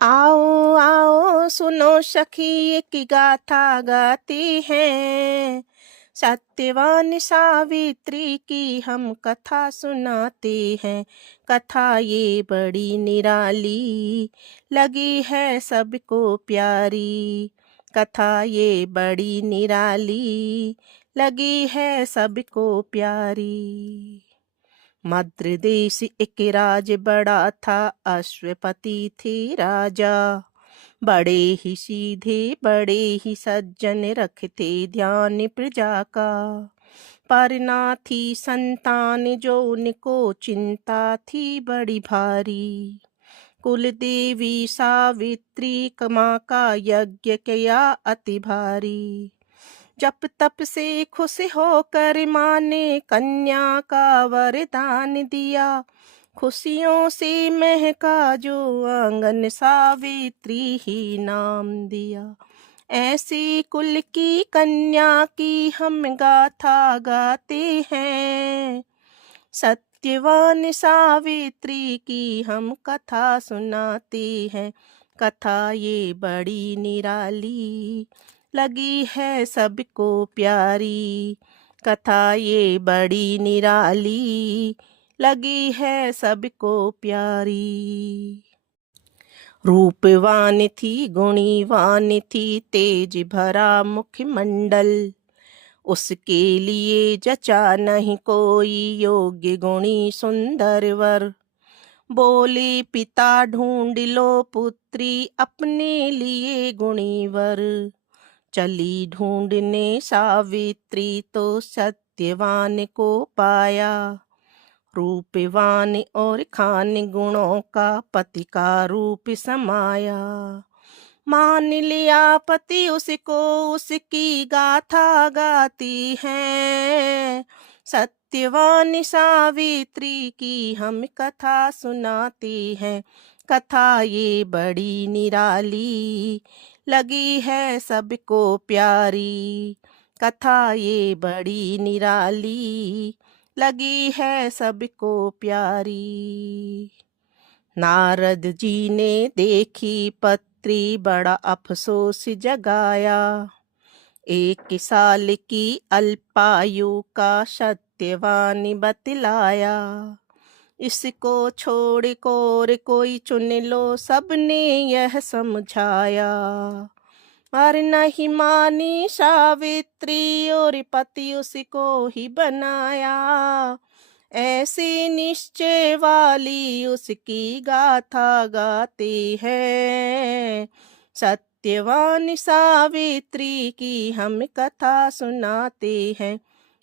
आओ आओ सुनो सखी एक गाथा गाती हैं। सत्यवान सावित्री की हम कथा सुनाते हैं। कथा ये बड़ी निराली लगी है सबको प्यारी। कथा ये बड़ी निराली लगी है सबको प्यारी। मद्र देश एक राज बड़ा था, अश्वपति थे राजा। बड़े ही सीधे बड़े ही सज्जन रखते ध्यान प्रजा का। पर ना थी संतान जो उनको चिंता थी बड़ी भारी। कुल देवी सावित्री कमा का यज्ञ किया अति भारी। जप तप से खुश होकर माँ ने कन्या का वरदान दिया। खुशियों से महका जो आंगन सावित्री ही नाम दिया। ऐसी कुल की कन्या की हम गाथा गाते हैं। सत्यवान सावित्री की हम कथा सुनाते हैं। कथा ये बड़ी निराली लगी है सबको प्यारी। कथा ये बड़ी निराली लगी है सबको प्यारी। रूपवान थी गुणीवान थी तेज भरा मुखमंडल। उसके लिए जचा नहीं कोई योग्य गुणी सुंदर वर। बोले पिता ढूंढ लो पुत्री अपने लिए गुणीवर। चली ढूंढने सावित्री तो सत्यवान को पाया। रूपवान और खान गुणों का पति का रूप समाया। मान लिया पति उसको उसकी गाथा गाती है। सत्यवान सावित्री की हम कथा सुनाती हैं। कथा ये बड़ी निराली लगी है सबको प्यारी। कथा ये बड़ी निराली लगी है सबको प्यारी। नारद जी ने देखी पत्री बड़ा अफसोस जगाया। 1 साल की अल्पायु का सत्यवान बतलाया। इसको छोड़ कर कोई चुन लो सबने यह समझाया। पर नहीं मानी सावित्री और पति उसको ही बनाया। ऐसी निश्चय वाली उसकी गाथा गाते हैं। सत्यवान सावित्री की हम कथा सुनाते हैं।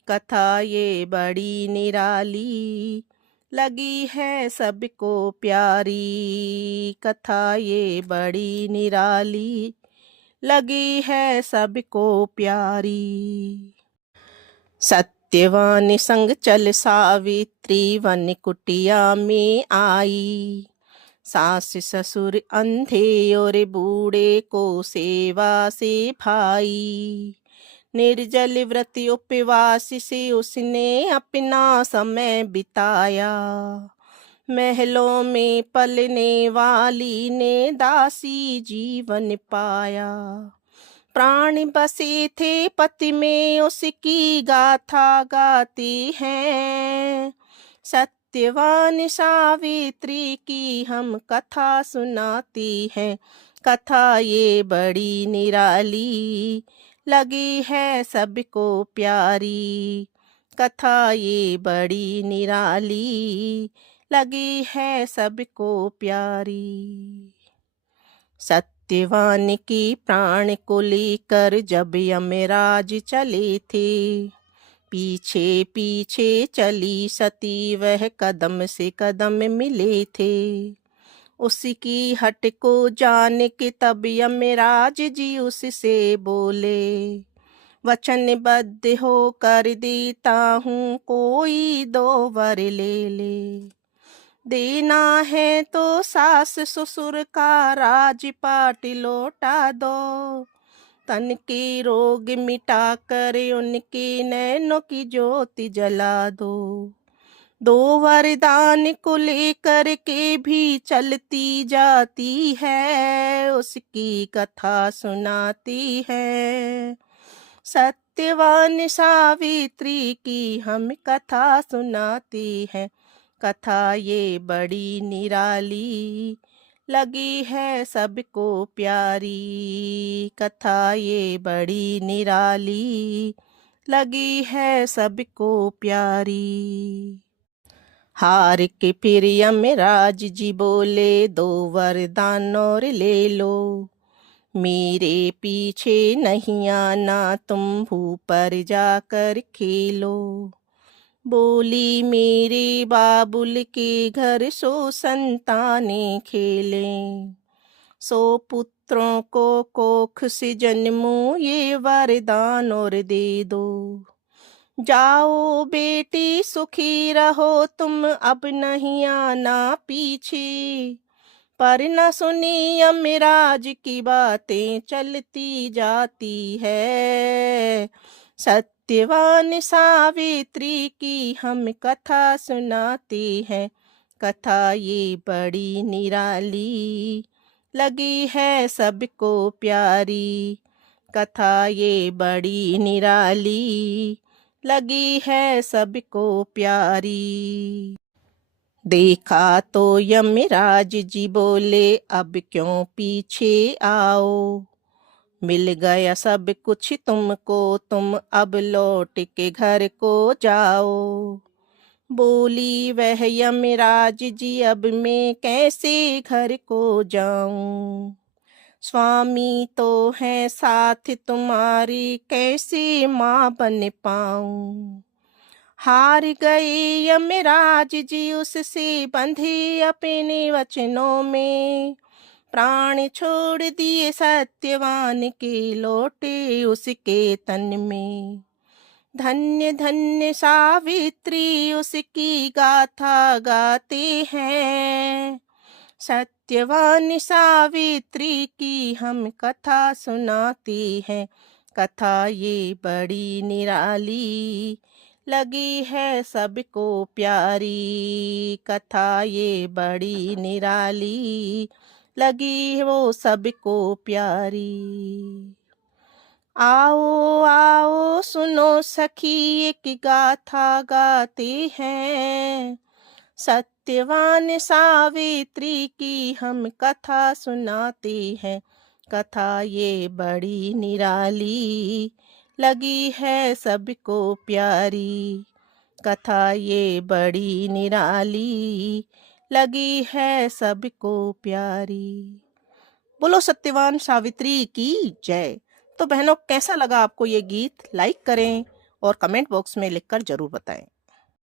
कथा ये बड़ी निराली लगी है सबको प्यारी। कथा ये बड़ी निराली लगी है सबको प्यारी। सत्यवान संग चल सावित्री वन कुटिया में आई। सास ससुर अंधे और बूढ़े को सेवा से भाई। निर्जल व्रत उपवास से उसने अपना समय बिताया। महलों में पलने वाली ने दासी जीवन पाया। प्राण बसे थे पति में उसकी गाथा गाती हैं। सत्यवान सावित्री की हम कथा सुनाती हैं। कथा ये बड़ी निराली लगी है सबको प्यारी। कथा ये बड़ी निराली लगी है सबको प्यारी। सत्यवान की प्राण को लेकर जब यमराज चले थे। पीछे पीछे चली सती वह कदम से कदम मिले थे। उसकी हट को जान के तब यमराज जी उससे बोले। वचनबद्ध होकर देता हूँ कोई 2 वर ले ले। देना है तो सास ससुर का राजपाट लौटा दो। तन के रोग मिटा कर उनके नैनों की ज्योति जला दो। दो वरदान को लेकर के भी चलती जाती है, उसकी कथा सुनाती है। सत्यवान सावित्री की हम कथा सुनाती है। कथा ये बड़ी निराली लगी है सबको प्यारी। कथा ये बड़ी निराली लगी है सबको प्यारी। हार के फिर यमराज जी बोले, दो वरदान और ले लो, मेरे पीछे नहीं आना, तुम भू पर जाकर खेलो। बोली मेरे बाबुल के घर सो संतानें खेलें, सो पुत्रों को कोख से जन्मो, ये वरदान और दे दो। जाओ बेटी सुखी रहो तुम, अब नहीं आना पीछे। पर न सुनी यमराज की बातें चलती जाती है। सत्यवान सावित्री की हम कथा सुनाते हैं। कथा ये बड़ी निराली लगी है सबको प्यारी। कथा ये बड़ी निराली लगी है सबको प्यारी। देखा तो यमराज जी बोले, अब क्यों पीछे आओ, मिल गया सब कुछ तुमको, तुम अब लौट के घर को जाओ। बोली वह यमराज जी, अब मैं कैसे घर को जाऊं, स्वामी तो है साथ तुम्हारी, कैसे माँ बन पाऊं। हार गए यमराज जी उससे बंधे अपने वचनों में, प्राण छोड़ दिए सत्यवान के, लौटे उसके तन में। धन्य धन्य सावित्री उसकी गाथा गाते हैं। सत्यवान सावित्री की हम कथा सुनाते हैं। कथा ये बड़ी निराली लगी है सबको प्यारी। कथा ये बड़ी निराली लगी वो सबको प्यारी। आओ आओ सुनो सखी एक गाथा गाते हैं। सत्यवान सावित्री की हम कथा सुनाते हैं। कथा ये बड़ी निराली लगी है सबको प्यारी। कथा ये बड़ी निराली लगी है सबको प्यारी। बोलो सत्यवान सावित्री की जय। तो बहनों, कैसा लगा आपको ये गीत? लाइक करें और कमेंट बॉक्स में लिखकर जरूर बताएं।